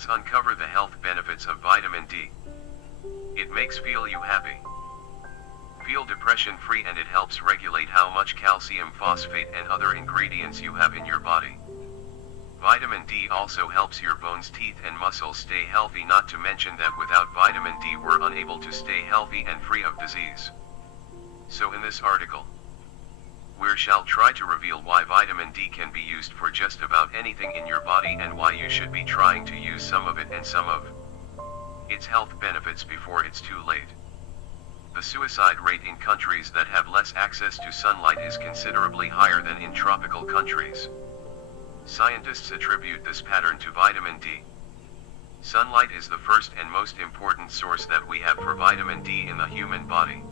Let's uncover the health benefits of vitamin D. It makes feel you happy. Feel depression-free, and it helps regulate how much calcium, phosphate and other ingredients you have in your body. Vitamin D also helps your bones, teeth and muscles stay healthy, not to mention that without vitamin D we're unable to stay healthy and free of disease. So in this article, we shall try to reveal why vitamin D can be used for just about anything in your body and why you should be trying to use some of it and some of its health benefits before it's too late. The suicide rate in countries that have less access to sunlight is considerably higher than in tropical countries. Scientists attribute this pattern to vitamin D. Sunlight is the first and most important source that we have for vitamin D in the human body.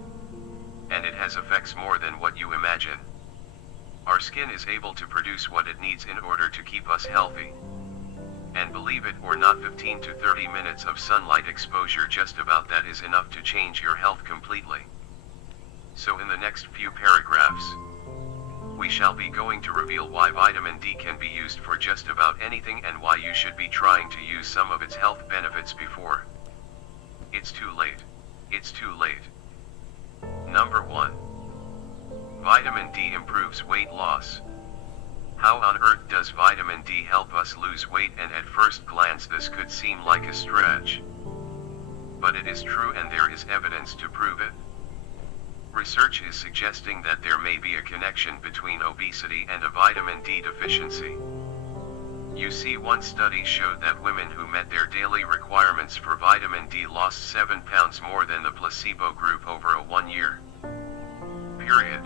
And it has effects more than what you imagine. Our skin is able to produce what it needs in order to keep us healthy. And believe it or not, 15 to 30 minutes of sunlight exposure, just about that is enough to change your health completely. So in the next few paragraphs, we shall be going to reveal why vitamin D can be used for just about anything and why you should be trying to use some of its health benefits before it's too late. It's too late. Number 1. Vitamin D improves weight loss. How on earth does vitamin D help us lose weight? And at first glance this could seem like a stretch. But it is true, and there is evidence to prove it. Research is suggesting that there may be a connection between obesity and a vitamin D deficiency. You see, one study showed that women who met their daily requirements for vitamin D lost 7 pounds more than the placebo group over a 1-year period.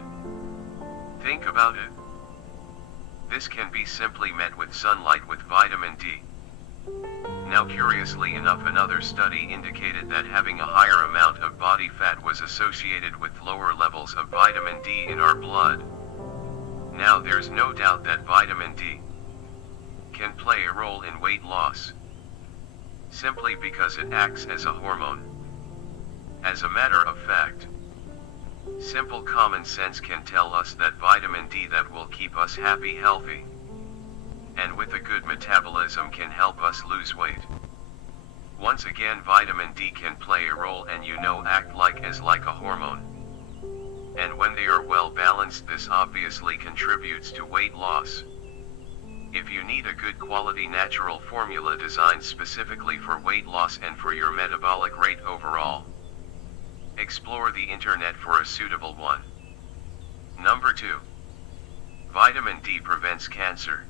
Think about it. This can be simply met with sunlight with vitamin D. Now, curiously enough, another study indicated that having a higher amount of body fat was associated with lower levels of vitamin D in our blood. Now, there's no doubt that vitamin D can play a role in weight loss, simply because it acts as a hormone. As a matter of fact, simple common sense can tell us that vitamin D that will keep us happy, healthy, and with a good metabolism can help us lose weight. Once again, vitamin D can play a role and act like a hormone. And when they are well balanced, this obviously contributes to weight loss. If you need a good quality natural formula designed specifically for weight loss and for your metabolic rate overall, explore the internet for a suitable one. Number 2. Vitamin D prevents cancer.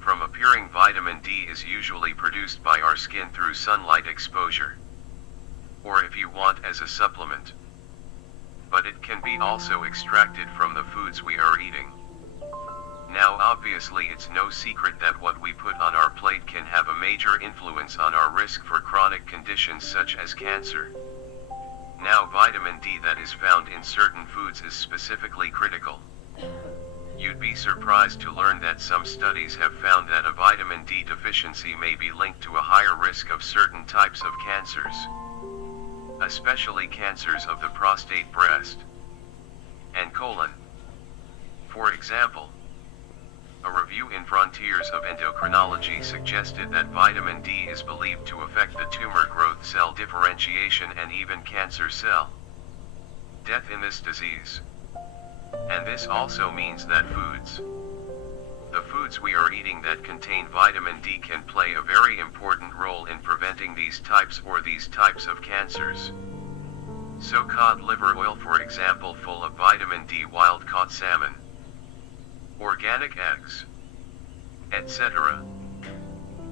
From appearing, vitamin D is usually produced by our skin through sunlight exposure, or if you want, as a supplement. But it can be also extracted from the foods we are eating. Now, obviously it's no secret that what we put on our plate can have a major influence on our risk for chronic conditions such as cancer. Now, vitamin D that is found in certain foods is specifically critical. You'd be surprised to learn that some studies have found that a vitamin D deficiency may be linked to a higher risk of certain types of cancers, especially cancers of the prostate, breast, and colon. For example, a review in Frontiers of Endocrinology suggested that vitamin D is believed to affect the tumor growth, cell differentiation and even cancer cell death in this disease. And this also means that the foods we are eating that contain vitamin D can play a very important role in preventing these types of cancers. So cod liver oil, for example, full of vitamin D, wild-caught salmon, organic eggs, etc.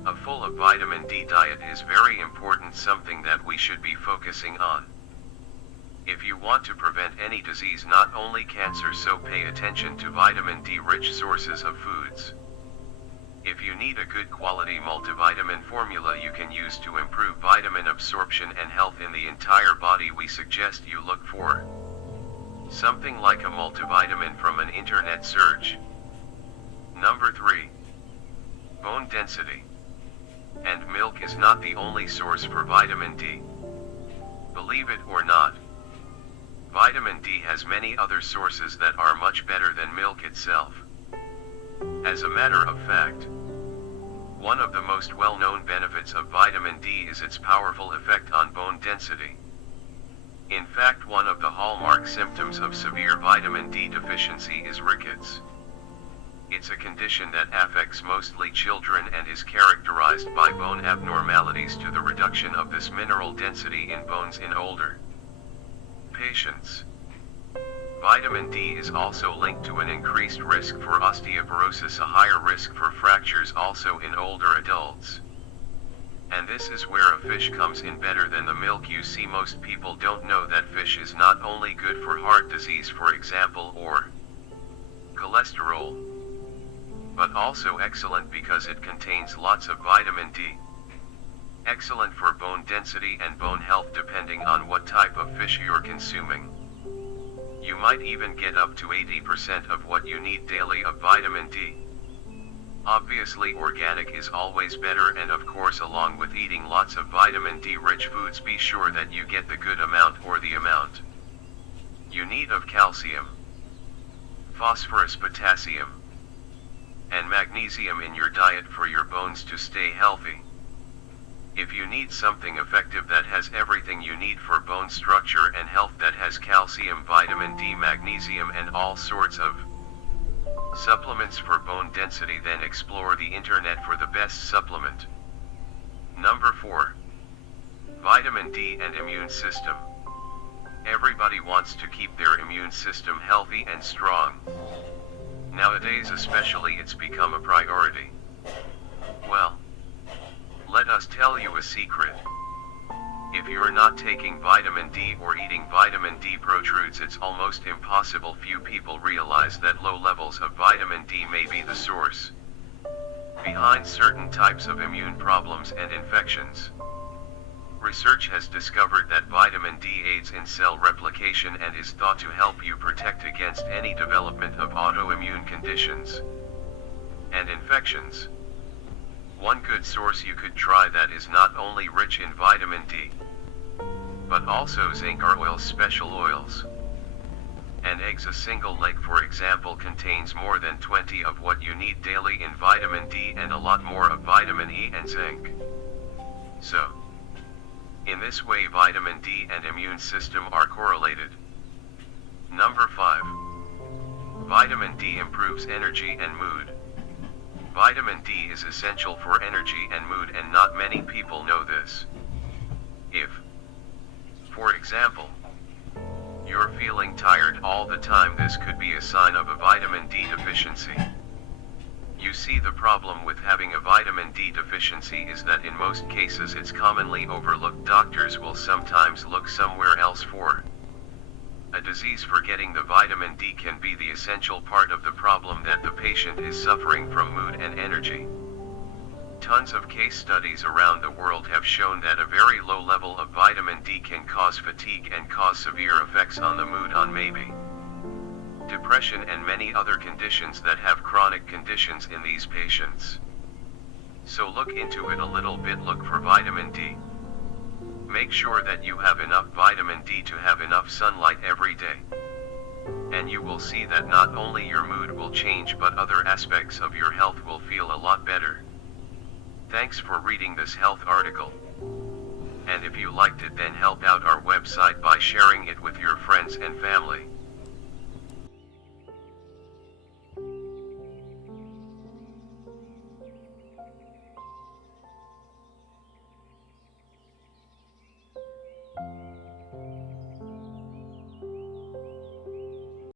A full of vitamin D diet is very important, something that we should be focusing on if you want to prevent any disease, not only cancer. So pay attention to vitamin D rich sources of foods. If you need a good quality multivitamin formula you can use to improve vitamin absorption and health in the entire body, we suggest you look for something like a multivitamin from an internet search. Number 3. Bone density. And milk is not the only source for vitamin D. Believe it or not, vitamin D has many other sources that are much better than milk itself. As a matter of fact, One of the most well-known benefits of vitamin D is its powerful effect on bone density. In fact, one of the hallmark symptoms of severe vitamin D deficiency is rickets. It's a condition that affects mostly children and is characterized by bone abnormalities to the reduction of this mineral density in bones in older patients. Vitamin D is also linked to an increased risk for osteoporosis, a higher risk for fractures also in older adults. And this is where a fish comes in better than the milk. You see, most people don't know that fish is not only good for heart disease, for example, or cholesterol, but also excellent because it contains lots of vitamin D. Excellent for bone density and bone health depending on what type of fish you're consuming. You might even get up to 80% of what you need daily of vitamin D. Obviously, organic is always better, and of course, along with eating lots of vitamin D rich foods, be sure that you get the good amount, or the amount you need, of calcium, phosphorus, potassium, and magnesium in your diet for your bones to stay healthy. If you need something effective that has everything you need for bone structure and health, that has calcium, vitamin D, magnesium, and all sorts of supplements for bone density, then explore the internet for the best supplement. Number 4. Vitamin D and immune system. Everybody wants to keep their immune system healthy and strong. Nowadays especially, it's become a priority. Well, let us tell you a secret. If you're not taking vitamin D or eating vitamin D protrudes, it's almost impossible. Few people realize that low levels of vitamin D may be the source behind certain types of immune problems and infections. Research has discovered that vitamin D aids in cell replication and is thought to help you protect against any development of autoimmune conditions and infections. One good source you could try that is not only rich in vitamin D, but also zinc, are oils, special oils, and eggs. A single leg, for example, contains more than 20 of what you need daily in vitamin D and a lot more of vitamin E and zinc. So, in this way, vitamin D and immune system are correlated. Number 5. Vitamin D improves energy and mood. Vitamin D is essential for energy and mood, and not many people know this. If, for example, you're feeling tired all the time, this could be a sign of a vitamin D deficiency. You see, the problem with having a vitamin D deficiency is that in most cases it's commonly overlooked. Doctors will sometimes look somewhere else for a disease, forgetting the vitamin D can be the essential part of the problem, that the patient is suffering from mood and energy. Tons of case studies around the world have shown that a very low level of vitamin D can cause fatigue and cause severe effects on the mood, on maybe depression and many other conditions that have chronic conditions in these patients. So look into it a little bit. Look for vitamin D. Make sure that you have enough vitamin D to have enough sunlight every day. And you will see that not only your mood will change, but other aspects of your health will feel a lot better. Thanks for reading this health article. And if you liked it, then help out our website by sharing it with your friends and family.